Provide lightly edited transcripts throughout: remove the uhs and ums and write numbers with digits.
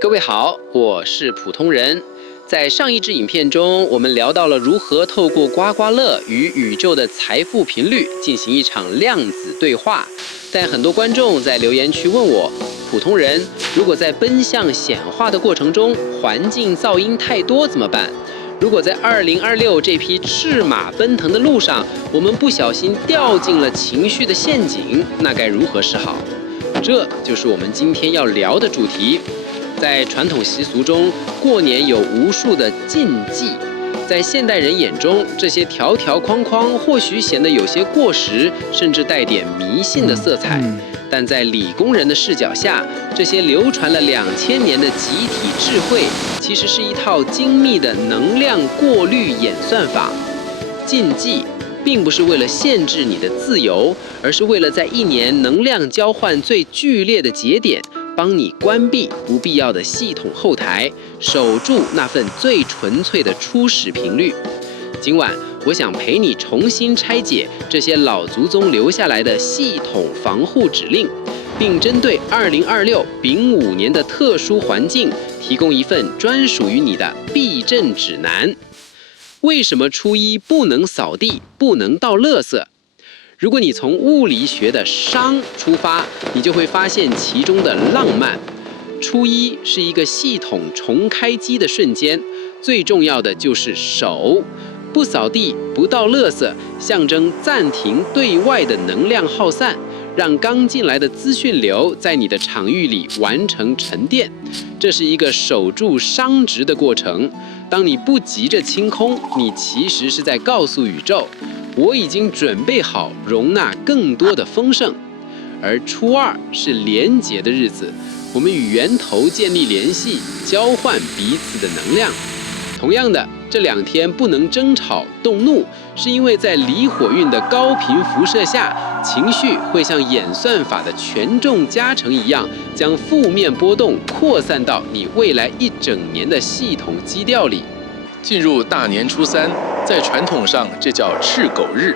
各位好，我是普通人。在上一支影片中，我们聊到了如何透过刮刮乐与宇宙的财富频率进行一场量子对话。但很多观众在留言区问我，普通人如果在奔向显化的过程中，环境噪音太多怎么办？如果在2026这匹赤马奔腾的路上，我们不小心掉进了情绪的陷阱，那该如何是好？这就是我们今天要聊的主题。在传统习俗中，过年有无数的禁忌。在现代人眼中，这些条条框框或许显得有些过时，甚至带点迷信的色彩。但在理工人的视角下，这些流传了2000年的集体智慧，其实是一套精密的能量过滤演算法。禁忌并不是为了限制你的自由，而是为了在一年能量交换最剧烈的节点，帮你关闭不必要的系统后台，守住那份最纯粹的初始频率。今晚我想陪你重新拆解这些老祖宗留下来的系统防护指令，并针对2026丙午年的特殊环境，提供一份专属于你的避震指南。为什么初一不能扫地，不能倒垃圾？如果你从物理学的熵出发，你就会发现其中的浪漫。初一是一个系统重开机的瞬间，最重要的就是守。不扫地，不倒垃圾，象征暂停对外的能量耗散，让刚进来的资讯流在你的场域里完成沉淀。这是一个守住熵值的过程。当你不急着清空，你其实是在告诉宇宙，我已经准备好容纳更多的丰盛。而初二是连结的日子，我们与源头建立联系，交换彼此的能量。同样的，这2天不能争吵动怒，是因为在离火运的高频辐射下，情绪会像演算法的权重加成一样，将负面波动扩散到你未来一整年的系统基调里。进入大年初3，在传统上这叫赤狗日。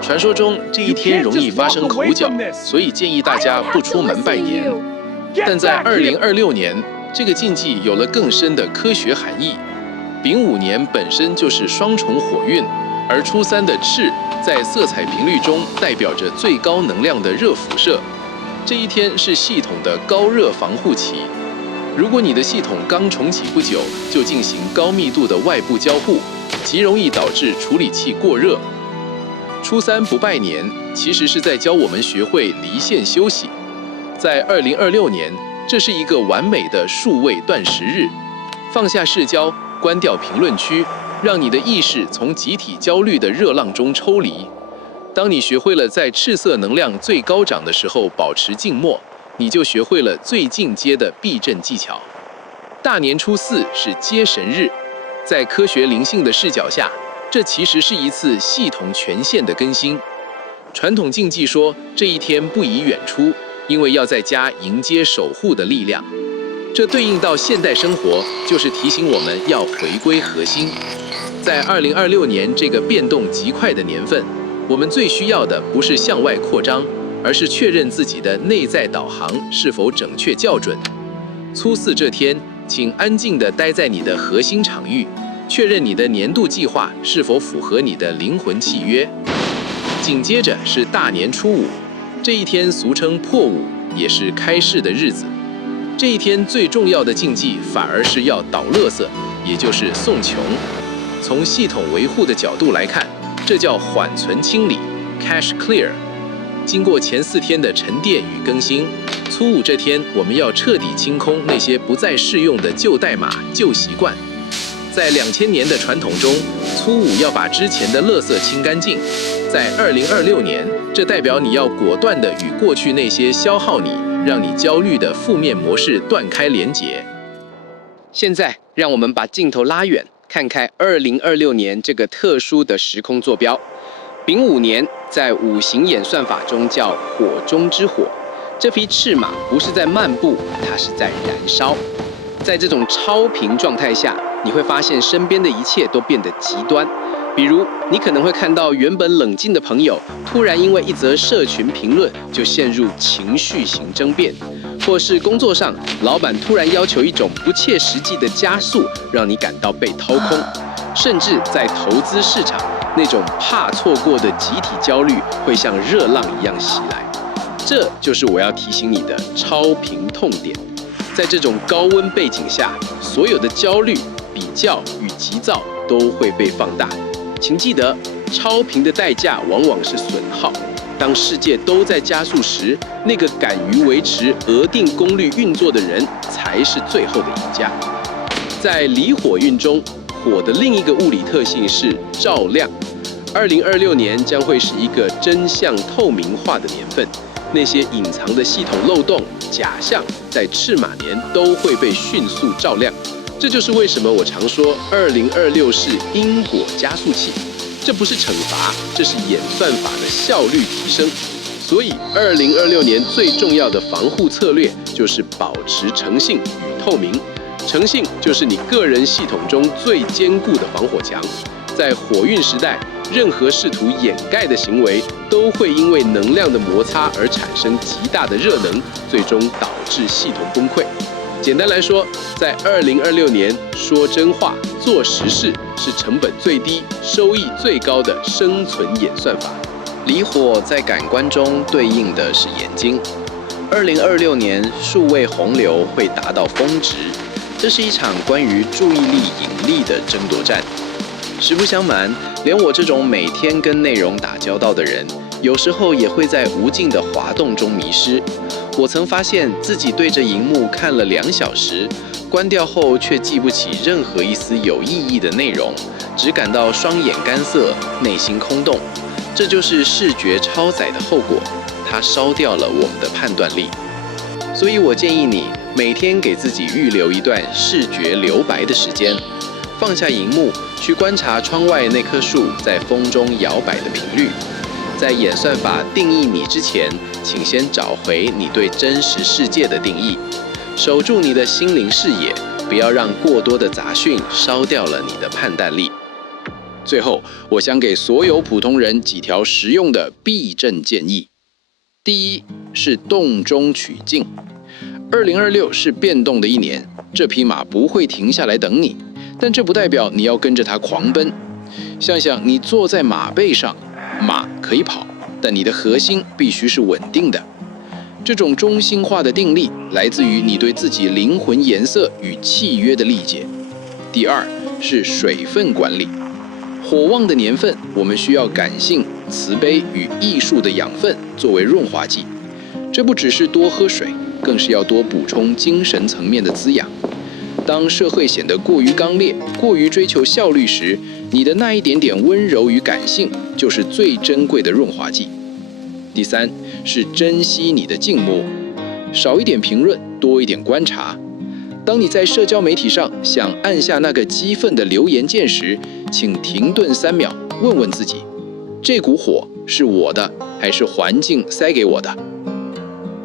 传说中这一天容易发生口角，所以建议大家不出门拜年。但在2026年，这个禁忌有了更深的科学含义。丙午年本身就是双重火运，而初3的赤在色彩频率中代表着最高能量的热辐射。这一天是系统的高热防护期。如果你的系统刚重启不久就进行高密度的外部交互，极容易导致处理器过热。初3不拜年，其实是在教我们学会离线休息。在2026年，这是一个完美的数位断食日，放下社交，关掉评论区，让你的意识从集体焦虑的热浪中抽离。当你学会了在赤色能量最高涨的时候保持静默，你就学会了最进阶的避震技巧。大年初4是接神日，在科学灵性的视角下，这其实是一次系统权限的更新。传统禁忌说这一天不宜远出，因为要在家迎接守护的力量。这对应到现代生活，就是提醒我们要回归核心。在2026年这个变动极快的年份，我们最需要的不是向外扩张，而是确认自己的内在导航是否整确校准。初4这天，请安静地待在你的核心场域，确认你的年度计划是否符合你的灵魂契约。紧接着是大年初5，这一天俗称破五，也是开市的日子。这一天最重要的禁忌反而是要倒垃圾，也就是送穷。从系统维护的角度来看，这叫缓存清理 （cache clear）。经过前4天的沉淀与更新，初5这天我们要彻底清空那些不再适用的旧代码、旧习惯。在2000年的传统中，初5要把之前的垃圾清干净。在2026年，这代表你要果断地与过去那些消耗你、让你焦虑的负面模式断开连结。现在，让我们把镜头拉远，看看2026年这个特殊的时空坐标。丙午年在五行演算法中叫火中之火，这匹赤马不是在漫步，它是在燃烧。在这种超频状态下，你会发现身边的一切都变得极端。比如，你可能会看到原本冷静的朋友，突然因为一则社群评论就陷入情绪型争辩，或是工作上，老板突然要求一种不切实际的加速，让你感到被掏空；甚至在投资市场，那种怕错过的集体焦虑会像热浪一样袭来。这就是我要提醒你的超频痛点。在这种高温背景下，所有的焦虑、比较与急躁都会被放大。请记得，超频的代价往往是损耗。当世界都在加速时，那个敢于维持额定功率运作的人才是最后的赢家。在离火运中，火的另一个物理特性是照亮。2026年将会是一个真相透明化的年份，那些隐藏的系统漏洞、假象，在赤马年都会被迅速照亮。这就是为什么我常说，2026是因果加速器。这不是惩罚，这是演算法的效率提升。所以，2026年最重要的防护策略就是保持诚信与透明。诚信就是你个人系统中最坚固的防火墙。在火运时代，任何试图掩盖的行为都会因为能量的摩擦而产生极大的热能，最终导致系统崩溃。简单来说，在2026年说真话、做实事是成本最低、收益最高的生存演算法。离火在感官中对应的是眼睛。2026年数位洪流会达到峰值，这是一场关于注意力引力的争夺战。实不相瞒，连我这种每天跟内容打交道的人，有时候也会在无尽的滑动中迷失。我曾发现自己对着荧幕看了2小时，关掉后却记不起任何一丝有意义的内容，只感到双眼干涩，内心空洞。这就是视觉超载的后果，它烧掉了我们的判断力。所以我建议你每天给自己预留一段视觉留白的时间，放下荧幕，去观察窗外那棵树在风中摇摆的频率。在演算法定义你之前，请先找回你对真实世界的定义，守住你的心灵视野，不要让过多的杂讯烧掉了你的判断力。最后，我想给所有普通人几条实用的避震建议。第一是动中取静。2026是变动的一年，这匹马不会停下来等你，但这不代表你要跟着它狂奔。想想你坐在马背上，马可以跑，但你的核心必须是稳定的。这种中心化的定力来自于你对自己灵魂颜色与契约的理解。第二是水分管理。火旺的年份，我们需要感性、慈悲与艺术的养分作为润滑剂。这不只是多喝水，更是要多补充精神层面的滋养。当社会显得过于刚烈、过于追求效率时，你的那一点点温柔与感性，就是最珍贵的润滑剂。第三是珍惜你的静默，少一点评论，多一点观察。当你在社交媒体上想按下那个激愤的留言键时，请停顿3秒，问问自己：这股火是我的，还是环境塞给我的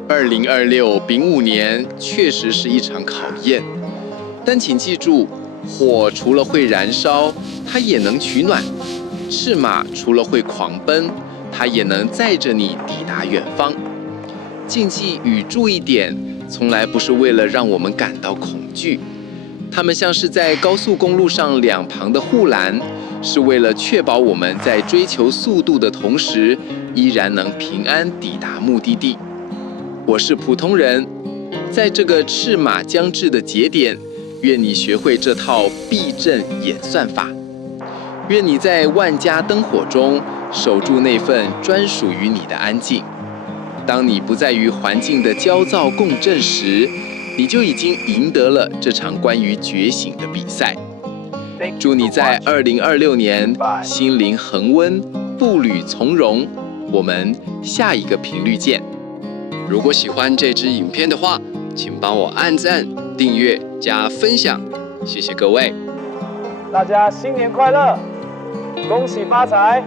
？2026丙午年确实是一场考验，但请记住，火除了会燃烧，它也能取暖；赤马除了会狂奔，它也能载着你抵达远方。禁忌与注意点从来不是为了让我们感到恐惧，它们像是在高速公路上两旁的护栏，是为了确保我们在追求速度的同时，依然能平安抵达目的地。我是普通人，在这个赤马将至的节点，愿你学会这套避震演算法，愿你在万家灯火中守住那份专属于你的安静。当你不再与环境的焦躁共振时，你就已经赢得了这场关于觉醒的比赛。祝你在2026年心灵恒温，步履从容。我们下一个频率见。如果喜欢这支影片的话，请帮我按赞、订阅、加分享，谢谢各位。大家新年快乐，恭喜发财！